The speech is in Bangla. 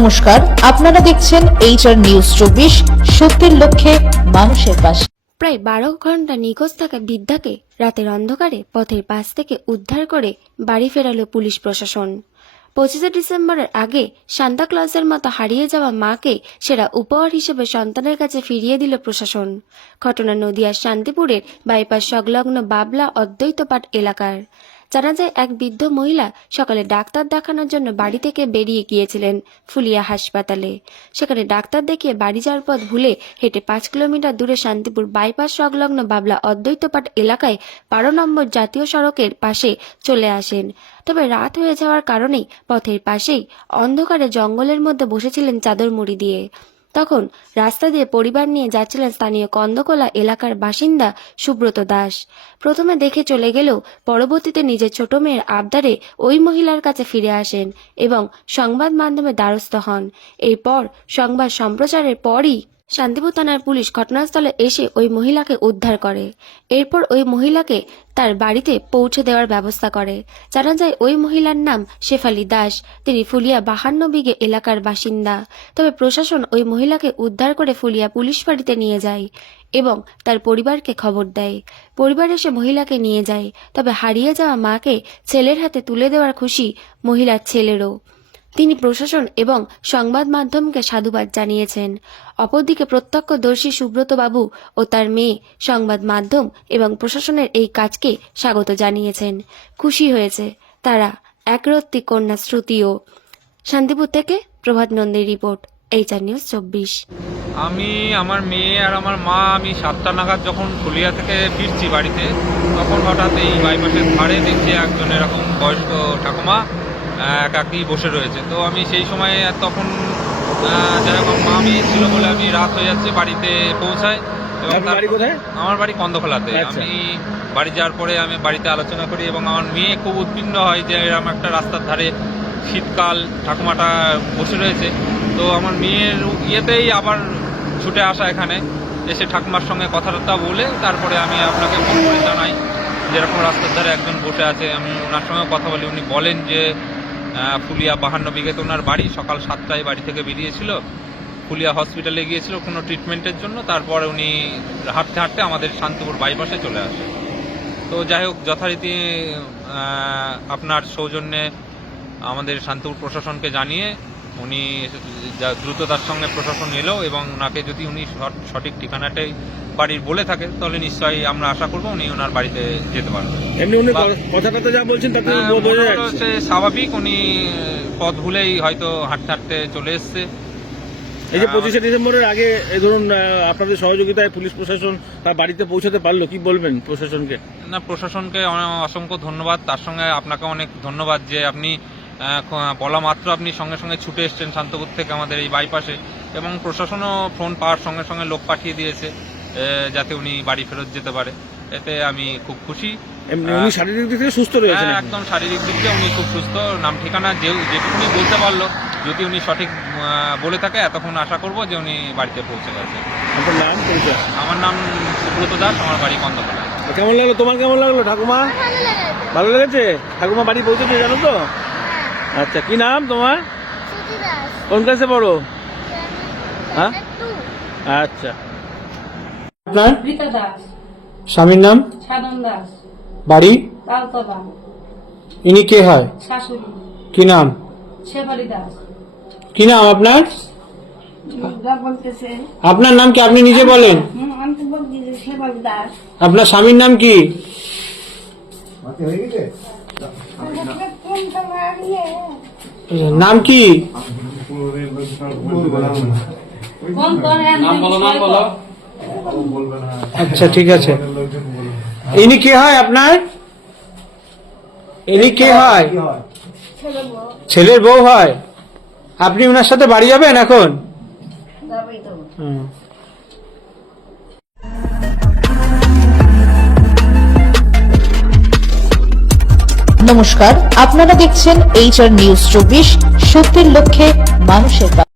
নমস্কার, আপনারা দেখছেন HR নিউজ 24, সত্যের লক্ষ্যে মানুষের পাশে। প্রায় 12 ঘন্টা নিখোঁজ থাকা বৃদ্ধাকে রাতের অন্ধকারে পথের পাশ থেকে উদ্ধার করে বাড়ি ফেরালো পুলিশ প্রশাসন। 25শে ডিসেম্বরের আগে সান্তা ক্লজের মতো হারিয়ে যাওয়া মাকে সেরা উপহার হিসেবে সন্তানের কাছে ফিরিয়ে দিল প্রশাসন। ঘটনা নদিয়ার শান্তিপুরের বাইপাস সংলগ্ন বাবলা অদ্বৈতপাট এলাকার। জানা যায়, এক বৃদ্ধ মহিলা সকালে ডাক্তার দেখানোর জন্য বাড়ি থেকে বেরিয়ে গিয়েছিলেন ফুলিয়া হাসপাতালে। সেখানে ডাক্তার দেখিয়ে বাড়ি যাওয়ার পথ ভুলে হেঁটে 5 কিলোমিটার দূরে শান্তিপুর বাইপাস সংলগ্ন বাবলা অদ্বৈতপাট এলাকায় 12 নম্বর জাতীয় সড়কের পাশে চলে আসেন। তবে রাত হয়ে যাওয়ার কারণেই পথের পাশেই অন্ধকারে জঙ্গলের মধ্যে বসেছিলেন চাদর মুড়ি দিয়ে। তখন রাস্তা দিয়ে পরিবার নিয়ে যাচ্ছিলেন স্থানীয় কন্দকোলা এলাকার বাসিন্দা সুব্রত দাস। প্রথমে দেখে চলে গেলেও পরবর্তীতে নিজের ছোট মেয়ের আবদারে ওই মহিলার কাছে ফিরে আসেন এবং সংবাদ মাধ্যমে দ্বারস্থ হন। এরপর সংবাদ সম্প্রচারের পরই শান্তিপুর থানার পুলিশ ঘটনাস্থলে এসে ওই মহিলাকে উদ্ধার করে। এরপর ওই মহিলাকে তার বাড়িতে পৌঁছে দেওয়ার ব্যবস্থা করে। জানা যায়, ওই মহিলার নাম শেফালী দাস। তিনি ফুলিয়া 52 বিঘে এলাকার বাসিন্দা। তবে প্রশাসন ওই মহিলাকে উদ্ধার করে ফুলিয়া পুলিশ ফাঁড়িতে নিয়ে যায় এবং তার পরিবারকে খবর দেয়। পরিবার এসে মহিলাকে নিয়ে যায়। তবে হারিয়ে যাওয়া মাকে ছেলের হাতে তুলে দেওয়ার খুশি মহিলার ছেলেরও। তিনি প্রশাসন এবং সংবাদ মাধ্যমকে সাধুবাদ জানিয়েছেন। অপরদিকে প্রত্যক্ষদর্শী সুব্রত বাবু ও তার মেয়ে সংবাদ মাধ্যম এবং প্রশাসনের এই কাজকে স্বাগত জানিয়েছেন। খুশি হয়েছে তারা। একরত্তি কন্যা শ্রুতিও। শান্তিপুর থেকে প্রভাত নন্দীর রিপোর্ট, HR নিউজ 24। আমি, আমার মেয়ে আর আমার মা, আমি 7টা নাগাদ যখন ফুলিয়া থেকে ফিরছি বাড়িতে, তখন হঠাৎ এই বাইপাসের ধারে দেখছি একজন এরকম বয়স্ক ঠাকুমা একাকি বসে রয়েছে। তো আমি সেই সময় তখন যাই হোক মা মেয়ে ছিল বলে আমি রাত হয়ে যাচ্ছে বাড়িতে পৌঁছাই। এবং আমার বাড়ি কন্দখোলাতে। আমি বাড়ি যাওয়ার পরে আমি বাড়িতে আলোচনা করি এবং আমার মেয়ে খুব উদ্বিগ্ন হয় যে এরকম একটা রাস্তার ধারে শীতকাল ঠাকুমাটা বসে রয়েছে। তো আমার মেয়ের ইয়েতেই আবার ছুটে আসা এখানে, এসে ঠাকুমার সঙ্গে কথাবার্তা বলে তারপরে আমি আপনাকে ফোন করে জানাই যেরকম রাস্তার ধারে একজন বসে আছে। আমি ওনার সঙ্গে কথা বলি। উনি বলেন যে ফুলিয়া 52 বিঘেতে ওনার বাড়ি। সকাল 7টায় বাড়ি থেকে বেরিয়েছিল, ফুলিয়া হসপিটালে গিয়েছিল কোনো ট্রিটমেন্টের জন্য। তারপরে উনি হাঁটতে হাঁটতে আমাদের শান্তিপুর বাইপাসে চলে আসে। তো যাই হোক, যথারীতি আপনার সৌজন্যে আমাদের শান্তিপুর প্রশাসনকে জানিয়ে উনি দ্রুততার সঙ্গে প্রশাসন এলো এবং ওনাকে যদি উনি সঠিক ঠিকানাটাই বাড়ির বলে থাকে তাহলে নিশ্চয়ই আমরা আশা করবো উনি ওনার বাড়িতে যেতে পারবেন। কথাবার্তা যা বলছেন তাতে হচ্ছে স্বাভাবিক, উনি পথ ভুলেই হয়তো হাঁটতে হাঁটতে চলে এসছে। এই যে 25শে ডিসেম্বরের আগে ধরুন আপনাদের সহযোগিতায় পুলিশ প্রশাসন তার বাড়িতে পৌঁছাতে পারলো, কি বলবেন প্রশাসনকে? না, প্রশাসনকে অসংখ্য ধন্যবাদ। তার সঙ্গে আপনাকে অনেক ধন্যবাদ যে আপনি বলা মাত্র আপনি সঙ্গে সঙ্গে ছুটে এসছেন শান্তপুর থেকে আমাদের এই বাইপাসে, এবং প্রশাসনও ফোন পাওয়ার সঙ্গে সঙ্গে লোক পাঠিয়ে দিয়েছে যাতে উনি বাড়ি ফেরত যেতে পারে। এতে আমি খুব খুশি। উনি শারীরিক দিক থেকে সুস্থ রয়েছেন? একদম শারীরিক দিক থেকে উনি খুব সুস্থ। নাম ঠিকানা যেটুকুনি বলতে পারলো, যদি উনি সঠিক বলে থাকে এতক্ষণ আশা করবো যে উনি বাড়িতে পৌঁছে গেছে। আপনার নাম, পরিচয়? আমার নাম সুব্রত দাস, আমার বাড়ি কন্দকোলা। কেমন লাগলো? তোমার কেমন লাগলো ঠাকুমা? ভালো লেগেছে? ঠাকুমা বাড়ি পৌঁছেছে জানো তো? আচ্ছা, কি নাম তোমার? কোন ক্লাসে পড়ো? হ্যাঁ, আচ্ছা। আপনার রীতা দাস। স্বামীর নাম? সাধন দাস। বাড়ি? তালতলা। ইনি কে হয়? শাশুড়ি। কি নাম? শেফালী দাস। কি নাম আপনার? বলতেছে আপনার নাম কি আপনি নিজে বলেন? আমি তো বলছি যে শেফালী দাস। আপনার স্বামীর নাম কি? নাম কি? আচ্ছা, ঠিক আছে। ইনি কে হয় আপনার? ইনি কে হয়? ছেলের বউ হয়। আপনি ওনার সাথে বাড়ি যাবেন এখন? নমস্কার, আপনারা দেখছেন HR নিউজ 24, সত্যের লক্ষ্যে মানুষের পাশে।